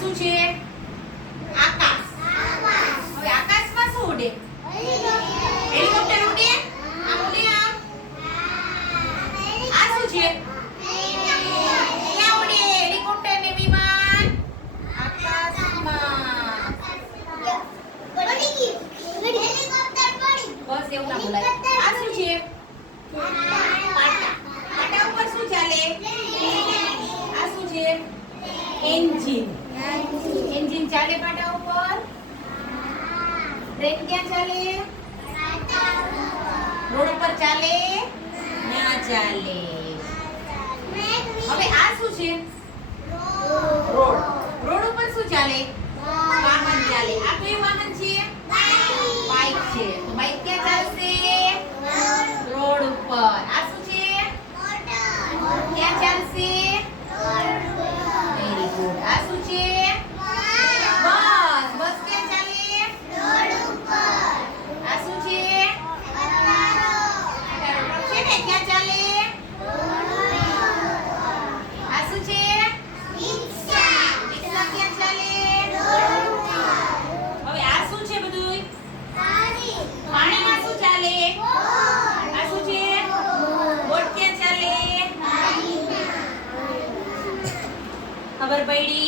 શું છે? આકાશ. હવે આકાશમાં શું ઉડે? હેલિકોપ્ટર ઉડે? આમ ઉડે આમ? આ શું છે? ક્યાં ઉડે હેલિકોપ્ટર ને વિમાન? આકાશમાં. બસ એવું ના બોલાય. આ શું છે? પાટા. પાટા ઉપર શું ચાલે? આ શું છે? એન્જિન. એન્જિન ચાલે પાટા ઉપર. ટ્રેન ક્યાં ચાલે? રોડ ઉપર ચાલે? ના ચાલે. હવે આ શું છે? રોડ. રોડ ઉપર શું ચાલે? વાહન ચાલે. આ કયું વાહન છે? બાઇક છે. તો બાઇક ક્યાં ચાલશે? રોડ ઉપર. આ શું છે? ક્યાં ચાલશે? Very good. આ શું છે? બસ. બસ ક્યાં ચાલે? આ શું છે? છે ને ક્યાં ચાલે? આ શું છે? રિક્ષા. રિક્ષા ક્યાં ચાલે? હવે આ શું છે બધું? પાણીમાં શું ચાલે? આ શું છે? બોટ ક્યાં ચાલે? ખબર પડી?